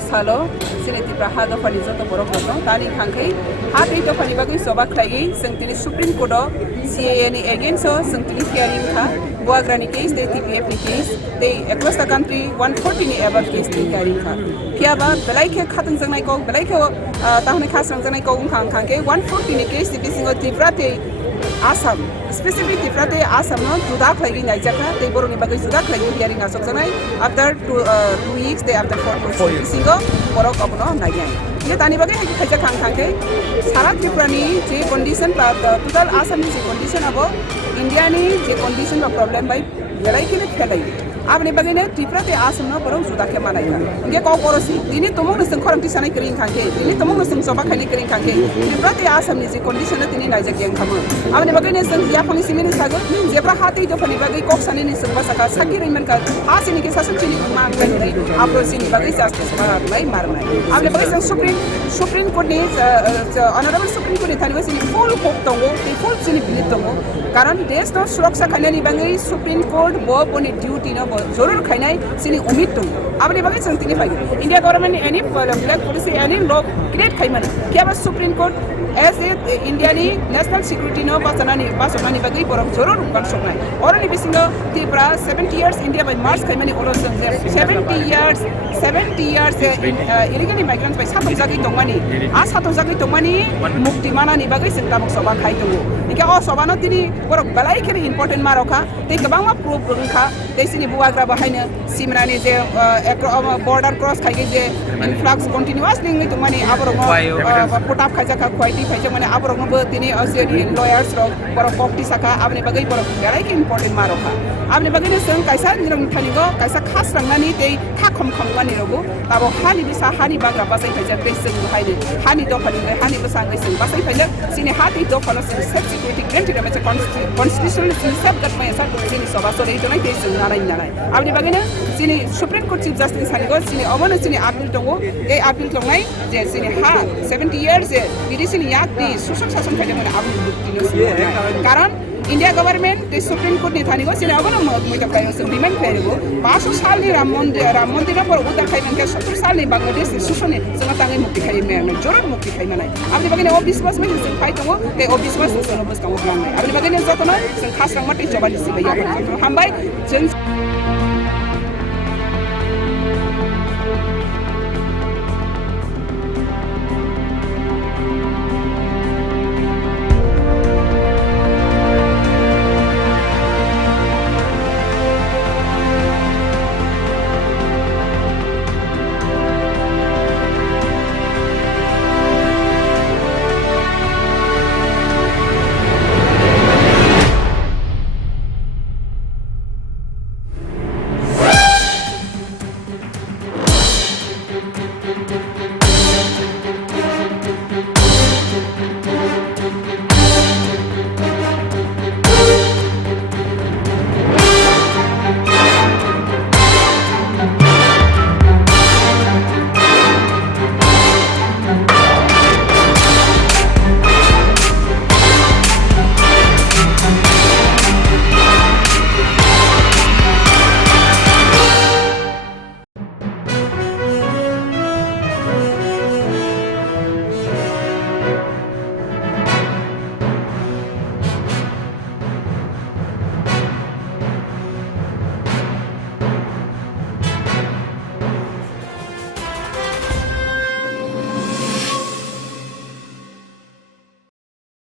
salo sini Tripura ha Dophani joto borok dong tani khangkai ha tei Dophani bagui Choba khlai sing tini Supreme Court o CAA ni against o sing tini hearing kha Buagrani case the TPF ni case they across the country 140 ni above case ni hearing kha phiaba belai khe khatang jangnai ko belai khe tahne khas jangnai ko khangkai 140 ni case ni bisingo Tripura te Assam specific Tripura te Assam no juda khlai ngai jaka te boroni bagai juda khlai hearing asok janai after 2 weeks they after 4 weeks bisingo borok apno nai ये तानी बगे है कि खजा खांग के सारा त्रिपुरा नी जे condition पा total Assam नी जे condition अब India नी जे condition का प्रॉब्लम भाई लड़ाई के लिए फैलाई आपने बगे ने त्रिपुरा ते आसाम न बरो जुदा के मानाई ये को कोरोसी दिने तमो न संखरम ति सनाई करिन खांगे दिने तमो न संग Choba खाली करिन खांगे त्रिपुरा ते आसाम नी जे कंडीशन न तिनी नाइजा गें खामो आपने बगे ने संग या फंग सिमिन सागो जेब्रा हाते जो फनी बगे कोक सने नि संग बसका सकी रिमन का हासिनी के सासन चिनी मांग गई आपरो सिनी बगे जस्टिस मारनाई मारनाई आपने बगे संग Supreme Court ni honorable Supreme Court ni thani wasi ni full hope tongo te full sini bilit tongo karan desh no suraksha khane ni bangai Supreme Court bo poni duty no bo jorur khainai sini umid tongo abni bagai sang tini pai India government any black policy any law create khaimana kya ba Supreme Court as a India ni national security no basana ni bagai borom jorur kan soknai or ni bisingo Tripura 70 years India by March khaimani olo 70 years illegal immigrants by satom jagi tongmani a satom jagi tongmani mukti mana ni bagai sing tamok Choba khai tongo ika o Choba no tini borok balai kene important marokha te kabang ma proof rungkha te sini buagra bahaina simrani je border cross khai ge je influx continuously ngi tongmani aborok potap khaja ka khwaiti phaja mane aborok no tini aseri lawyers ro borok kopti saka abni bagai borok balai ke important marokha abni bagai ne sing kaisa nirang thanigo kaisa khas rangnani te thakhom khomgani rogo abo hani bisa hani bagra basai phaja te sing haide hani Dophani hani basang sing basai phaja sini hati Dophano sing self security granted am constitutional sing self that my sa sini Choba so rei tonai te sing nanai abni bagai ne sini Supreme Court Chief Justice hanigo sini omono sini appeal tongo ei appeal tongai je sini ha 70 years bidi sini yak di susuk sason phaja mane appeal karan India government the Supreme Court ni thani go sini abono moi ta kai so remind karigo 500 साल ni ram mandir por utar khai ke 70 साल ni Bangladesh susone sama tangai mukti khai me no joror mukti khai manai abni bagane obis mas me sing khai tongo te obis mas so no bas ka oblang nai abni bagane jotona sing khas rang mate Choba ni sibai ya hambai